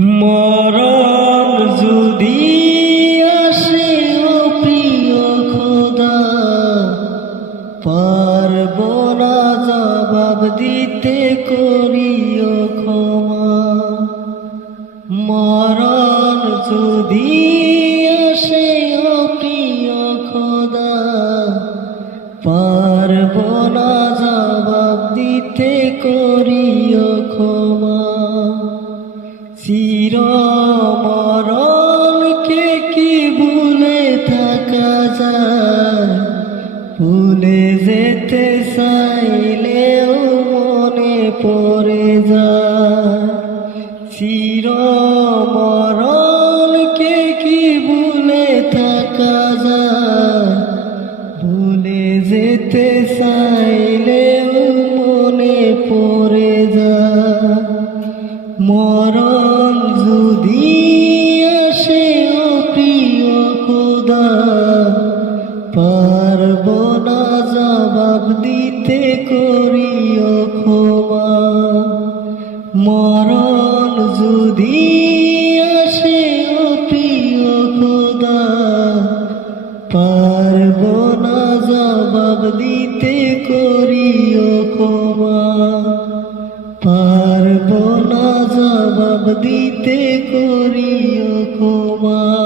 মরণ যদি আসে ও প্রিয় খোদা, পারব না জবাব দিতে, করিও ক্ষমা। মরণ যদি আসে ও প্রিয় খোদা, পারব না জবাব দিতে, করিও ক্ষমা। চির মরণকে কি ভুলে থাকা যায়, ভুলে যেতে চাইলেও মনে পড়ে যায়। চির মরণকে কি ভুলে থাকা যায়, ভুলে যেতে চাইলেও মনে পড়ে যায়। মরণ যদি আসে ও প্রিয় খোদা, পারব না জবাব দিতে, করিও ক্ষমা। মরণ যদি আসে ও প্রিয় খোদা, পারব না জবাব দিতে, করিও ক্ষমা। পারব না জবাব দিতে, করিও ক্ষমা।